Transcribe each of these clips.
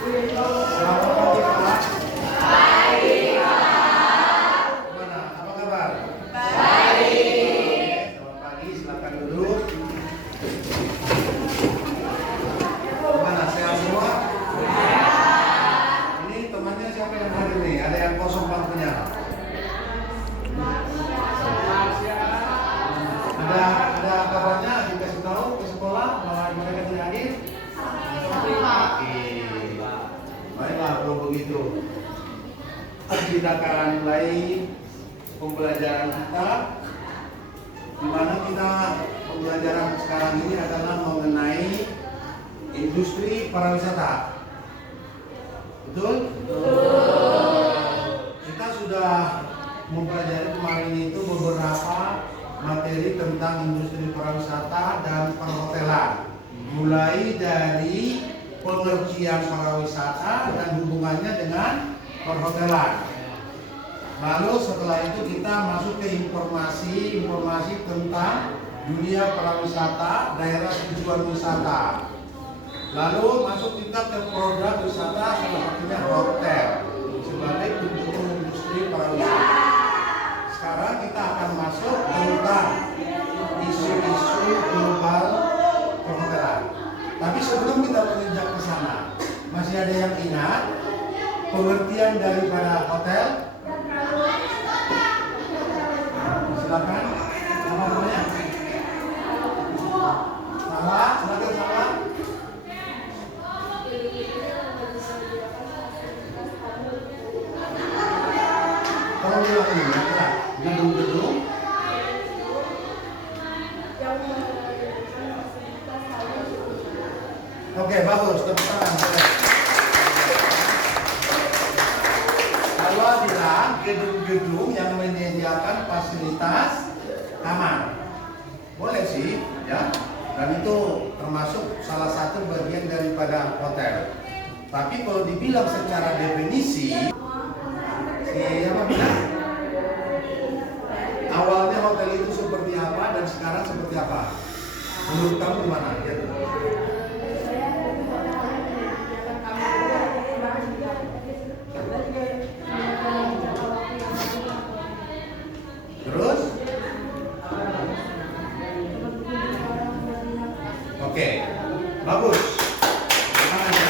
Selamat pagi Pak. Baik Pak. Gimana? Apa kabar? Baik. Selamat pagi, silakan duduk. Gimana? Sehat semua? Ini temannya siapa yang hadir nih? Ada yang kosong bangkunya? Ada kabarnya dikasih tahu ke sekolah bahwa mereka tidak hadir? Oke. Baiklah kalau begitu. Kita akan mulai pembelajaran kita, di mana kita pembelajaran sekarang ini adalah mengenai industri pariwisata. Betul? Kita sudah mempelajari kemarin itu beberapa materi tentang industri pariwisata dan perhotelan, mulai dari pengertian pariwisata dan hubungannya dengan perhotelan. Lalu setelah itu kita masuk ke informasi tentang dunia pariwisata, daerah tujuan wisata. Lalu masuk kita ke produk wisata, salah satunya hotel sebagai pendukung industri pariwisata. Sekarang kita akan masuk tentang isu-isu global perhotelan. Tapi sebelum kita menginjak ke sana, masih ada yang ingat pengertian daripada hotel? Silakan. Apa namanya? Salah, silakan salah. Kalau bilang ini ya, gedung-gedung. Oke, bagus, tepuk tangan. Kalau bilang gedung-gedung yang menyediakan fasilitas kamar, boleh sih, ya. Dan itu termasuk salah satu bagian daripada hotel. Tapi kalau dibilang secara definisi, apa bilang? Awalnya hotel itu seperti apa dan sekarang seperti apa? Menurut kamu gimana? Ya. Terus? Oke, bagus. Makanya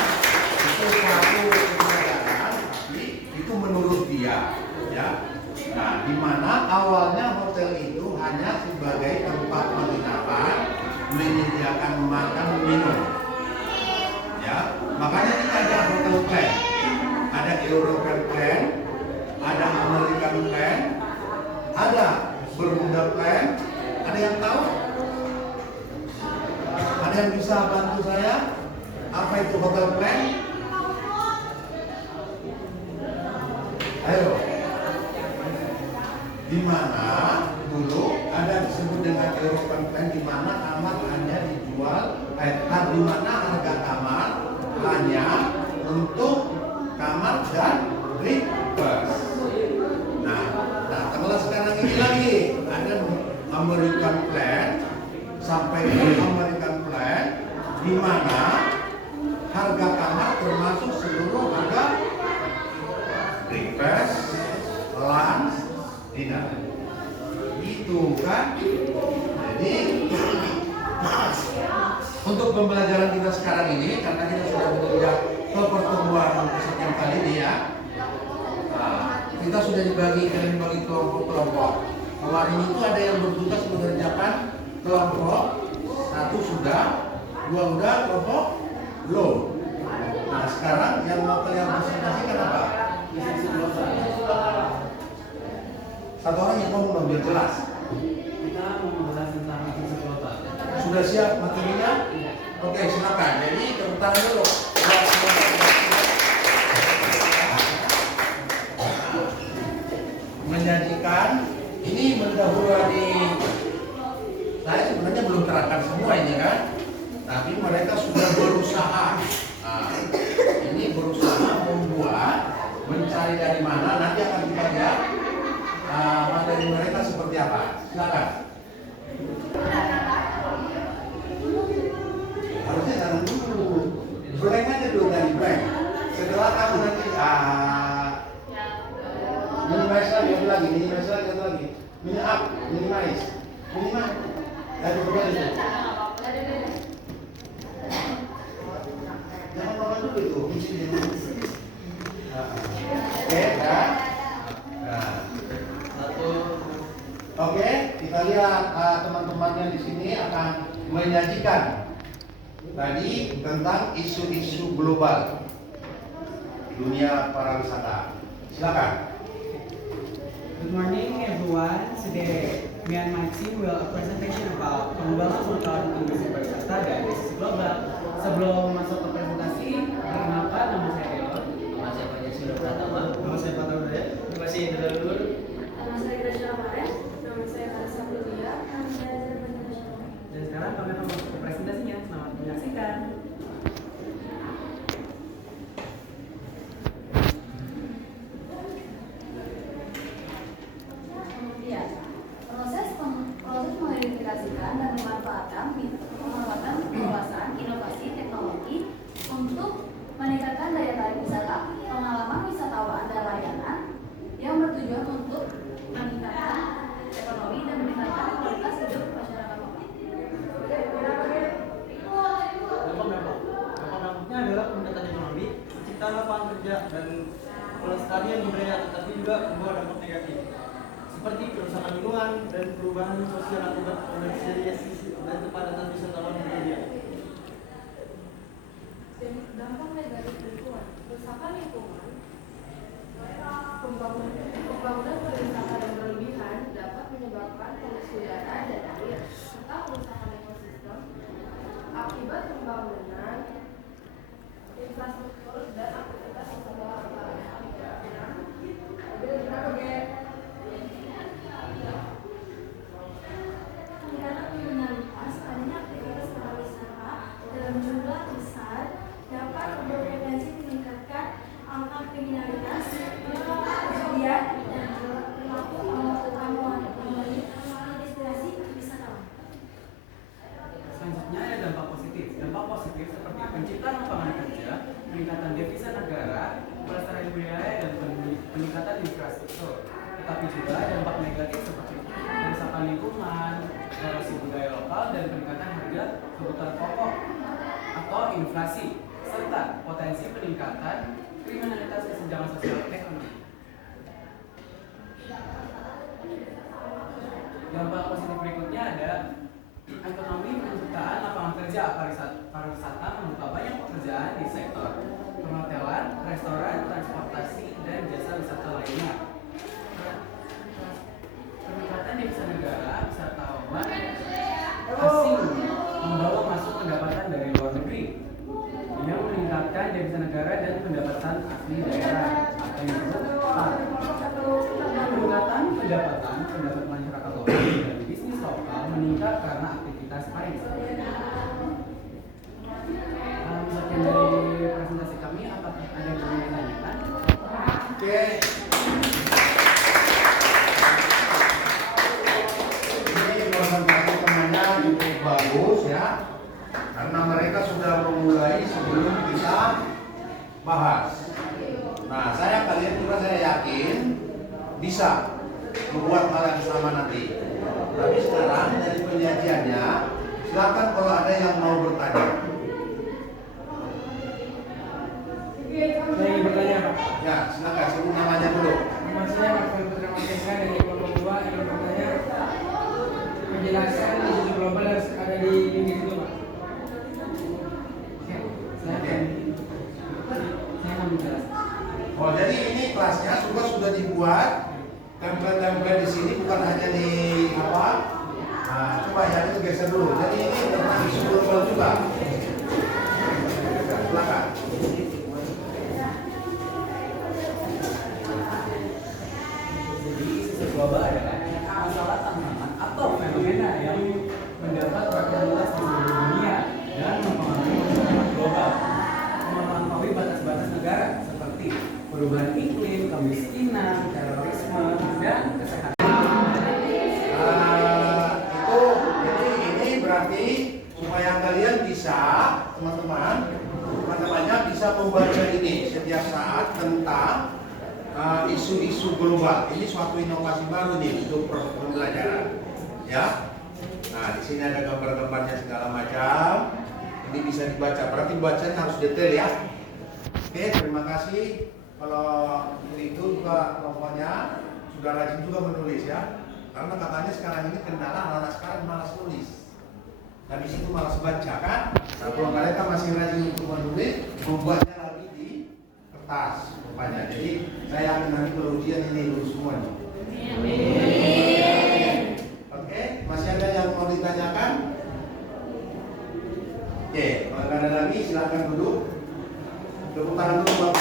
itu suatu kebenaran, tapi itu menurut dia, ya. Nah, di mana awalnya hotel itu hanya sebagai tempat penginapan, menyediakan makan minum, ya. Makanya kita ada hotel plan, ada European plan, ada American plan, ada Bermuda plan. Ada yang tahu? Ada yang bisa bantu saya? Apa itu hotel plan? Ayo. Di mana dulu ada disebut dengan European plan, di mana kamar hanya dijual, di mana harga kamar hanya untuk kamar dan breakfast. Nah, datanglah sekarang ini lagi ada American plan, sampai ke American plan, di mana harga kamar termasuk seluruh harga breakfast, lunch, dinner. Itu kan. Jadi untuk pembelajaran kita sekarang ini, karena kita sudah bekerja ke pertemuan sekian kali ini ya, kita sudah dibagi kelompok-kelompok. Kemarin itu ada yang bertugas mengerjakan kelompok 1 sudah, 2 udah, kelompok belum. Nah sekarang yang mau kalian presentasikan apa? Satu orang yang ngomong biar jelas. Kita mau membahas tentang bisnis kota. Sudah siap materinya? Oke, silakan. Jadi tepuk tangan dulu. Menyajikan ini mendahului. Saya sebenarnya belum terangkan semua ini kan, tapi mereka sudah berusaha. Nah, ini berusaha membuat, mencari dari mana, nanti akan kita lihat materi mereka seperti apa. Silakan. Harusnya jangan dulu, blank aja dulu dari blank. setelah kamu nanti minimize lagi, minimize. Dari berapa itu? Jangan makan dulu itu, Oke, ya. Oke, kita lihat teman-temannya di sini akan menyajikan tadi tentang isu-isu global dunia pariwisata. Silakan. Good morning everyone. Today me and my team will a presentation about pengembangan pengetahuan industri pariwisata dan bisnis global. Sebelum masuk ke presentasi, perkenalkan nama saya Elon. Nama saya Fajar Silo Pratama. Nama saya Pak Taudaya. Terima kasih Indra Lur. Nama saya Gracia Lamares, nama saya Karisa Putria, nama saya Zerban Gracia. Dan sekarang kami akan masuk ke presentasinya. Selamat menyaksikan. Ya, proses mengidentifikasikan dan memanfaatkan wawasan inovasi teknologi untuk meningkatkan daya tarik wisata, pengalaman wisatawan dan layanan yang bertujuan untuk meningkatkan ekonomi dan meningkatkan kualitas hidup masyarakat lokal. Dampaknya adalah peningkatan ekonomi, penciptaan lapangan kerja dan pelestarian budaya, tetapi juga membawa dampak negatif seperti kerusakan lingkungan dan perubahan sosial akibat komersialisasi dan kepadatan wisatawan di dunia. Dampak negatif lingkungan, kerusakan lingkungan, pembangunan pariwisata yang berlebihan dapat menyebabkan polusi udara dan air serta kerusakan ekosistem akibat pembangunan infrastruktur dan aktivitas wisata. Peningkatan kriminalitas, adanya aktivitas pariwisata dalam jumlah besar dapat berpotensi meningkatkan angka kriminalitas, kemudian dan perilaku menginspirasi wisatawan. Selanjutnya ada dampak positif. Dampak positif seperti penciptaan lapangan kerja, peningkatan devisa negara, pelestarian budaya dan peningkatan infrastruktur. Tetapi juga dampak negatif seperti kerusakan lingkungan, erosi budaya lokal dan peningkatan harga kebutuhan pokok atau inflasi, serta potensi peningkatan kriminalitas kesenjangan sosial ekonomi. Dampak positif berikutnya ada ekonomi, penciptaan lapangan kerja, pariwisata membuka banyak pekerjaan di sektor perhotelan, restoran, transportasi, dan jasa wisata lainnya. Peningkatan devisa negara, wisatawan asing membawa masuk pendapatan dari luar negeri yang meningkatkan devisa negara dan pendapatan asli daerah atau yang disebut PAR. Peningkatan pendapat masyarakat lokal dan bisnis lokal meningkat karena aktivitas pariwisata. Sekian dari presentasi kami. Apakah ada yang ingin ditanyakan? Oke. Ini presentasi temannya cukup bagus ya, karena mereka sudah memulai sebelum kita bahas. Nah, kalian juga saya yakin bisa membuat hal yang sama nanti. Tapi sekarang dari penyajiannya, silakan kalau ada yang mau bertanya. Saya ingin bertanya, Pak. Ya, silakan sebut namanya dulu. Nama saya Marvel Putra Matiasa dari kelompok 2 yang bertanya penjelasan isu global harus ada di lini itu, Pak. Saya akan menjelaskan. Oh, jadi ini kelasnya sudah dibuat. Tempel-tempel di sini bukan hanya di apa? Nah, coba yang itu geser dulu. Jadi ini tentang isu global juga. Silakan. Jadi isu global adalah masalah tantangan atau fenomena yang mendapat perhatian luas di seluruh dunia dan mempengaruhi masyarakat global. Melampaui batas-batas negara seperti perubahan iklim, kemiskinan, terorisme, dan kesehatan. Ini berarti supaya kalian bisa, teman-temannya bisa bisa membaca ini setiap saat tentang isu-isu global. Ini suatu inovasi baru nih untuk pembelajaran. Ya. Nah, di sini ada gambar-gambarnya segala macam. Ini bisa dibaca. Berarti bacanya harus detail ya. Oke, terima kasih. Kalau itu juga pokoknya sudah rajin juga menulis ya. Karena katanya sekarang ini kendala anak-anak sekarang malas nulis. Habis itu malas baca kan? Nah, kalau mereka masih rajin untuk menulis, membuatnya lagi di kertas rupanya. Jadi saya yakin nanti kalau ujian ini lulus semua nih. Oke, masih ada yang mau ditanyakan? Oke, kalau nggak ada lagi silakan duduk. Tepuk tangan dulu buat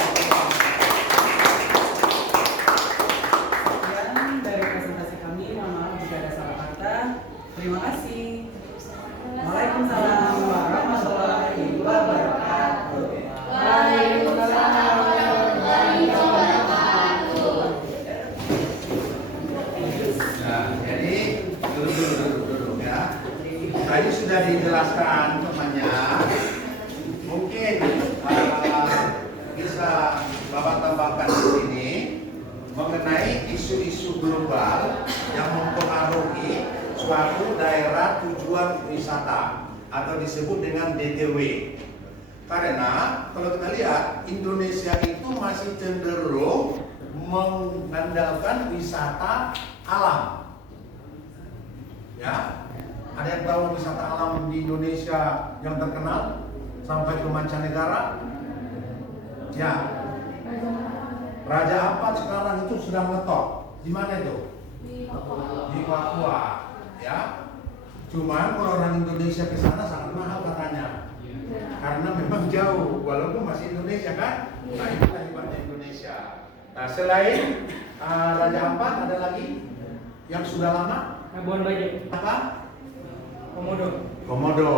Sekian dari presentasi kami. Mohon maaf jika ada salah kata. Terima kasih. Waalaikumsalam warahmatullahi wabarakatuh. Waalaikumsalam warahmatullahi wabarakatuh. Nah, jadi duduk ya. Tadi sudah dijelaskan temannya. Mungkin bisa Bapak tambahkan di sini mengenai isu-isu global yang mempengaruhi suatu daerah tujuan wisata atau disebut dengan DTW. Karena kalau kita lihat Indonesia itu masih cenderung mengandalkan wisata alam. Ya, ada yang tahu wisata alam di Indonesia yang terkenal sampai ke mancanegara? Ya, Raja Ampat sekarang itu sedang ngetop. Di mana itu? Di Papua. Ya, cuman kalau orang Indonesia ke sana sangat mahal katanya. Karena memang jauh, walaupun masih Indonesia kan. Nah, itulah hebatnya Indonesia. Nah, selain Raja Ampat ada lagi yang sudah lama? Labuan Bajo. Apa? Komodo. Komodo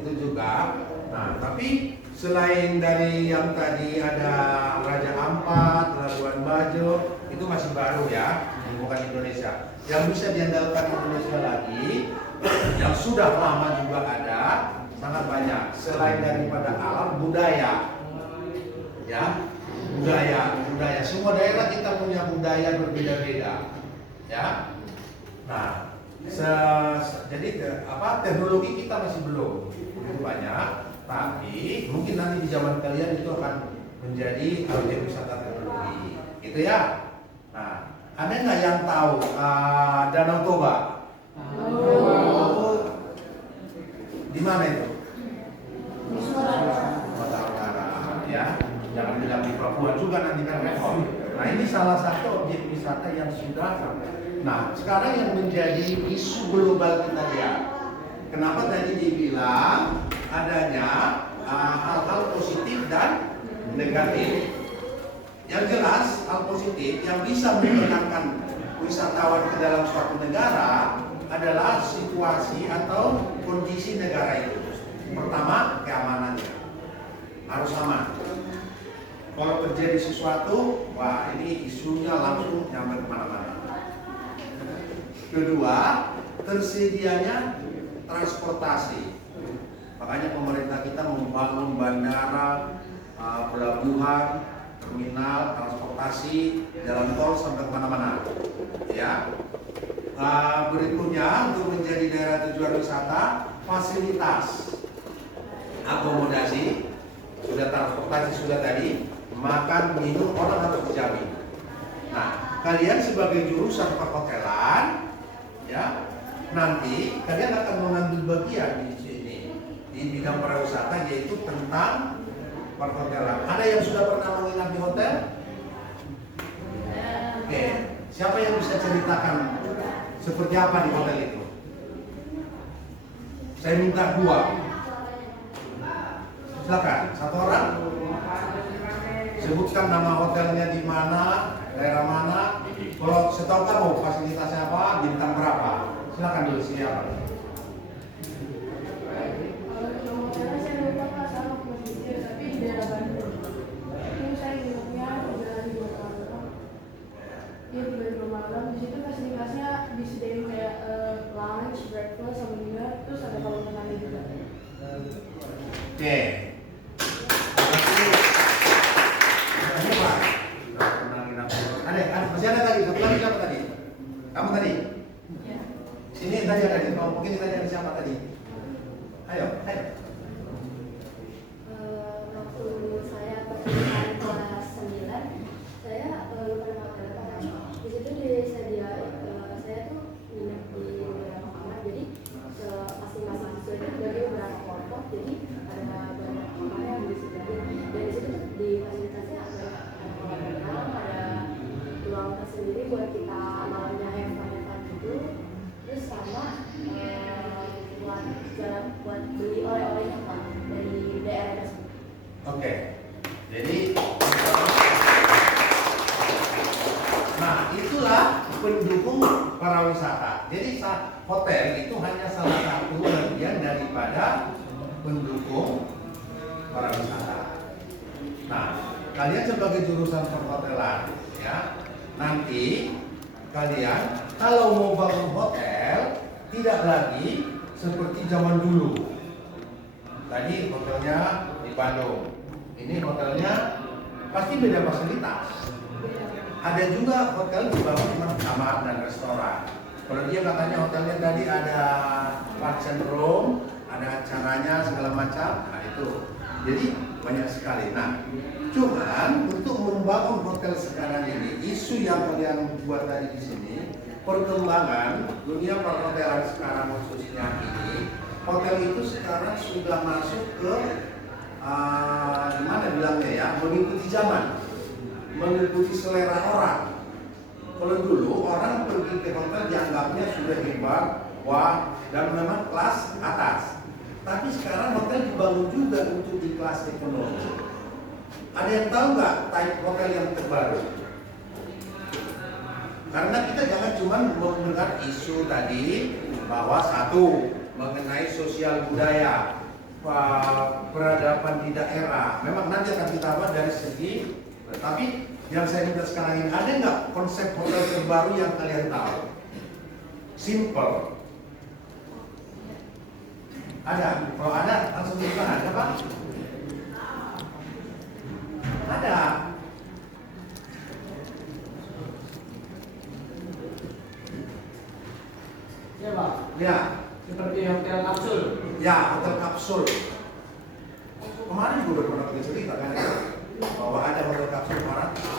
itu juga. Nah, tapi selain dari yang tadi ada Raja Ampat, Labuan Bajo, itu masih baru ya, bukan Indonesia. Yang bisa diandalkan Indonesia lagi, yang sudah lama juga ada, sangat banyak. Selain daripada alam, budaya, ya, budaya. Semua daerah kita punya budaya berbeda-beda, ya. Nah, jadi teknologi kita masih belum begitu banyak, tapi mungkin nanti di zaman kalian itu akan menjadi objek wisata teknologi, gitu ya. Nah, ada nggak yang tahu Danau Toba? Di mana itu? Sumatera Utara, ya. Jangan bilang di Papua juga nanti kan repot. Nah, ini salah satu objek wisata yang sudah. Nah, sekarang yang menjadi isu global kita lihat. Kenapa tadi dibilang adanya hal-hal positif dan negatif? Yang jelas hal positif yang bisa menyenangkan wisatawan ke dalam suatu negara adalah situasi atau kondisi negara itu. Pertama, keamanannya harus aman. Kalau terjadi sesuatu, wah ini isunya langsung nyampe kemana-mana. Kedua, tersedianya transportasi. Makanya pemerintah kita membangun bandara, pelabuhan, terminal, transportasi, jalan tol sampai kemana-mana. Ya. Berikutnya untuk menjadi daerah tujuan wisata, fasilitas akomodasi, sudah transportasi sudah tadi, makan, minum, orang harus dijamin. Nah, kalian sebagai jurusan perhotelan, ya, nanti kalian akan mengambil bagian di sini di bidang pariwisata, yaitu tentang perhotelan. Ada yang sudah pernah menginap di hotel? Oke, siapa yang bisa ceritakan seperti apa di hotel itu? Saya minta 2. Silakan, 1 orang. Sebutkan nama hotelnya di mana, daerah mana. Kalau setahu kamu fasilitasnya apa, bintang berapa. Silakan dulu siapa. Karena saya lupa Pak, sama posisi tapi di daerah Bandung. Itu saya nginepnya di rumah malam. Di situ fasilitasnya disediain kayak lunch, breakfast, sama dinner, terus ada kolam renang juga. Oke. Terima kasih. mungkin ditanya siapa tadi? Ayo. Waktu saya perkuliahan kelas 9, saya lupa nama hotelnya. Di situ disediain saya tuh nginep di beberapa kamar. Jadi masing-masing siswa itu dibagi beberapa kelompok. Jadi ada banyak kamar yang disediain. Dan di situ tuh di fasilitasnya ada kolam renang, ada ruang tersendiri buat kita malamnya have fun gitu. Terus sama buat beli oleh-olehnya Pak dari daerah tersebut. Oke. Jadi nah, itulah pendukung para wisata. Jadi hotel itu hanya salah satu bagian daripada pendukung para wisata. Nah, kalian sebagai jurusan perhotelan ya, nanti kalian kalau mau bangun hotel tidak lagi seperti zaman dulu. Tadi hotelnya di Bandung, ini hotelnya pasti beda fasilitas. Ada juga hotel di bawah cuma kamar dan restoran. Kalau dia katanya hotelnya tadi ada function room, ada acaranya segala macam, nah itu. Jadi banyak sekali. Nah, cuman untuk membangun hotel sekarang ini, isu yang kalian buat tadi di sini, perkembangan dunia perhotelan sekarang khususnya ini, hotel itu sekarang sudah masuk ke gimana bilangnya ya, mengikuti zaman, mengikuti selera orang. Kalau dulu orang pergi ke hotel dianggapnya sudah hebat, wah, dan memang kelas atas. Tapi sekarang hotel dibangun juga untuk di kelas ekonomi. Ada yang tahu nggak type hotel yang terbaru? Karena kita jangan cuma mendengar isu tadi bahwa satu mengenai sosial budaya, peradaban di daerah. Memang nanti akan kita bahas dari segi, tapi yang saya minta sekarang ini, ada nggak konsep hotel terbaru yang kalian tahu? Simple. Ada? Kalau ada, langsung buka. Ada Pak? Ada. Ya Pak. Ya. Seperti hotel kapsul. Ya, hotel kapsul. Kemarin gue udah pernah cerita kan ya, bahwa ada hotel kapsul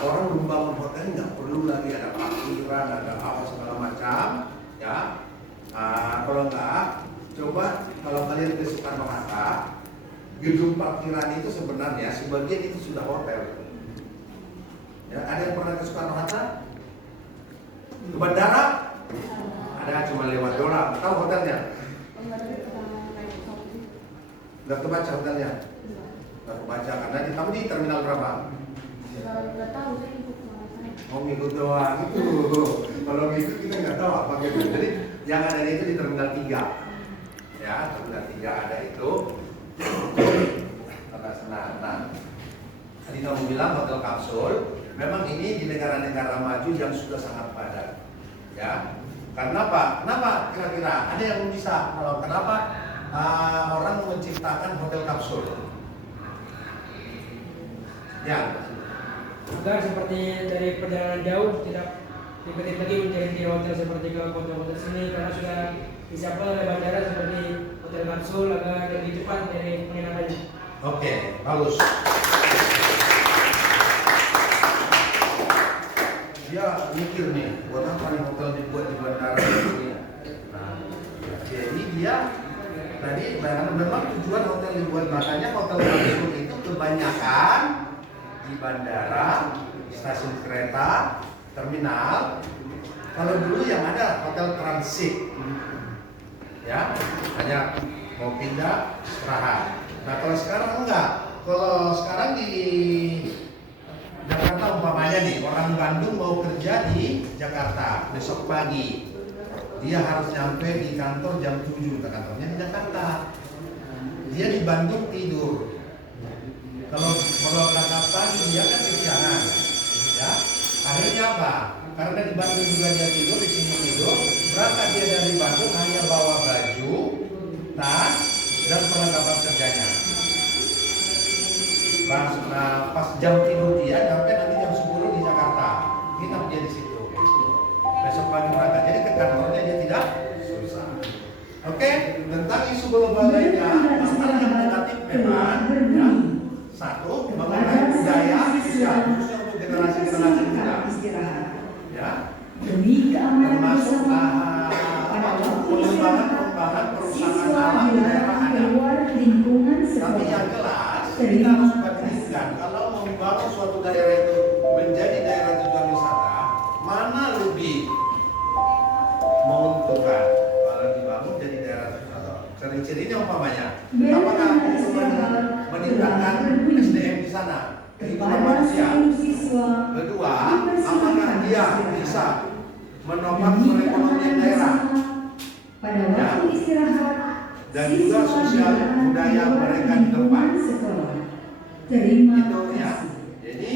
orang membangun hotel nggak perlu lagi ada parkiran, ada apa segala macam, ya. Kalau nggak, coba kalau kalian ke Soekarno-Hatta, gedung parkiran itu sebenarnya sebagian itu sudah hotel. Ya, ada yang pernah ke Soekarno-Hatta? Ke bandara? Ada cuma lewat doang. Tahu hotelnya? Nggak kebaca hotelnya? Nggak kebaca karena kamu di terminal berapa? Nggak tahu, saya ikut sama saya. Oh, ngikut doang itu. Kalau ngikut kita nggak tahu apa gitu. Jadi yang ada itu di terminal 3. Ya, terminal 3 ada itu. Nah, tadi kamu bilang hotel kapsul. Memang ini di negara-negara maju yang sudah sangat padat. Ya. Karena apa? Kenapa kira-kira? Ada yang bisa kalau kenapa orang menciptakan hotel kapsul? Ya. Agar seperti dari perjalanan jauh tidak tiba-tiba lagi mencari di hotel seperti ke hotel-hotel sini karena sudah disiapkan oleh bandara seperti hotel kapsul agar lebih cepat dari penginapannya. Oke, bagus. Dia mikir nih, buat apa nih hotel dibuat di bandara ini? Nah, jadi dia tadi memang tujuan hotel dibuat, makanya hotel kapsul itu kebanyakan di bandara, stasiun kereta, terminal. Kalau dulu yang ada hotel transit, ya hanya mau pindah istirahat. Nah kalau sekarang enggak. Kalau sekarang di Jakarta umpamanya nih, orang Bandung mau kerja di Jakarta besok pagi, dia harus nyampe di kantor jam 7, kantornya di Jakarta. Dia di Bandung tidur. Kalau berangkat pagi dia kan kesiangan, ya. Akhirnya apa? Karena di Bandung juga dia tidur, di sini tidur. Berangkat dia dari Bandung hanya bawa baju, tas, dan perlengkapan kerjanya. Pas jam tidur dia sampai nanti jam 10 di Jakarta. Nginap dia di situ. Besok pagi berangkat. Jadi ke kantornya dia tidak susah. Oke? sosial khususnya untuk generasi-generasi muda. istirahat. Ya, Demi keamanan termasuk bersama pada waktu istirahat, pengembangan perusahaan siswa alam di daerah dilarang ada. keluar lingkungan Tapi sekolah. yang jelas kita Terima harus kasih. bandingkan kalau membangun suatu daerah itu menjadi daerah tujuan wisata, mana lebih menguntungkan kalau dibangun jadi daerah wisata. Ciri-cirinya umpamanya, apakah untuk meningkatkan SDM di sana, kehidupan Kepada manusia. seluruh siswa, Kedua, apakah dia bisa menopang perekonomian daerah pada waktu istirahat, dan juga siswa sosial dilarang budaya keluar mereka di lingkungan tempat. sekolah. Terima Itu ya. kasih. Jadi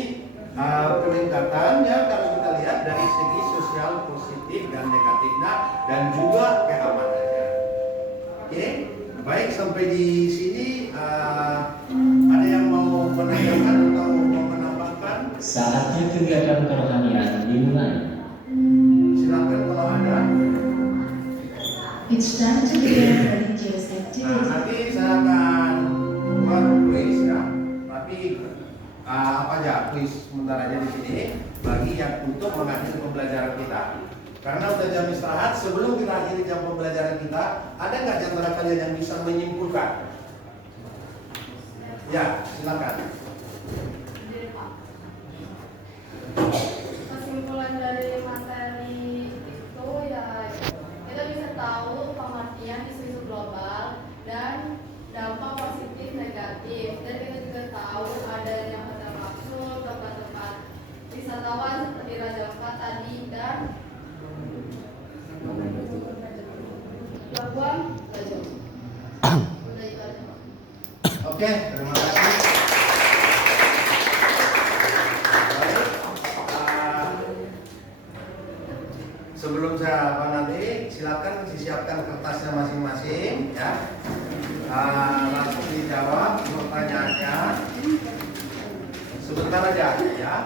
peningkatannya kalau kita lihat dari segi sosial positif dan negatifnya dan juga keamanannya. Oke, baik sampai di sini ada yang mau menanyakan atau mau menambahkan? Saatnya kegiatan kerohanian dimulai. Silakan kalau ada. It's time to begin religious Nah, activity. nanti saya akan buat kuis ya. Tapi apa aja kuis sementara aja di sini bagi yang untuk mengakhiri pembelajaran kita. Karena udah jam istirahat, sebelum kita akhiri jam pembelajaran kita, ada nggak di antara kalian yang bisa menyimpulkan? Ya, silakan. Kesimpulan dari materi itu ya kita bisa tahu pengertian isu-isu global dan dampak positif negatif, dan kita juga tahu adanya hotel kapsul, tempat-tempat wisatawan seperti Raja Ampat tadi dan Pelabuhan Raja. Udah itu aja, Pak. Oke, terima kasih. Baik, sebelum saya nanti, silakan disiapkan kertasnya masing-masing, ya. Langsung dijawab pertanyaannya. Sebentar aja, ya.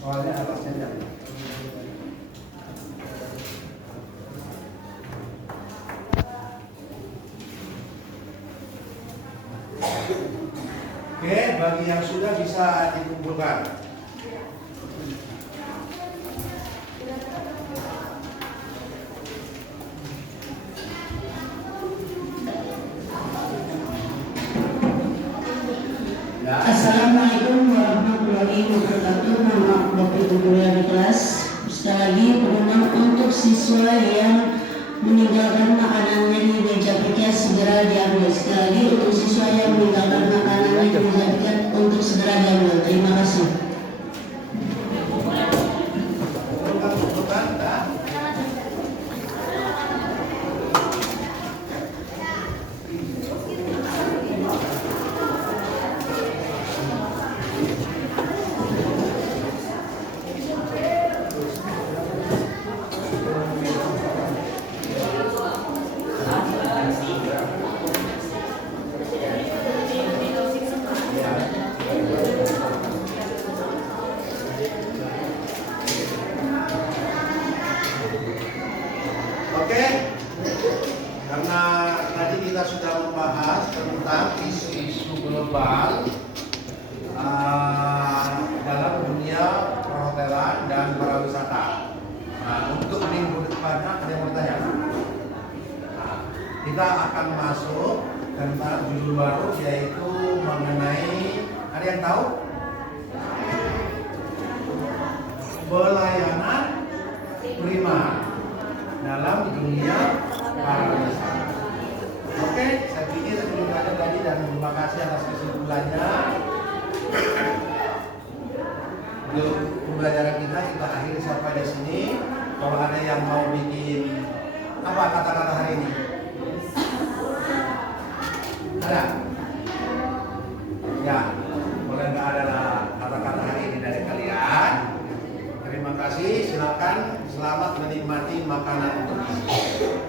Soalnya atasnya jangan. Oke, bagi yang sudah bisa dikumpulkan. Ya. Assalamualaikum warahmatullahi wabarakatuh. Mohon maaf Bapak Ibu guru yang di kelas. Sekali lagi permohonan untuk siswa yang meninggalkan makanannya di meja piket segera diambil. Sekali lagi untuk siswa yang meninggalkan makanannya di meja piket untuk segera diambil. Terima kasih. Kumpulkan, ya. Oke, karena tadi kita sudah membahas tentang isu-isu global dalam dunia perhotelan dan pariwisata. Nah, untuk minggu depannya ada yang mau tanya? Nah, kita akan masuk tentang judul baru yaitu mengenai, ada yang tahu? Pelayanan prima dalam dunia pariwisata. Oke, saya pikir itu aja tadi dan terima kasih atas kesimpulannya. Untuk pembelajaran kita akhiri sampai di sini. Kalau ada yang mau bikin apa kata-kata hari ini? Ada? Ya, boleh nggak ada kata-kata hari ini dari kalian? Terima kasih, silakan selamat menikmati makanan untuk isi.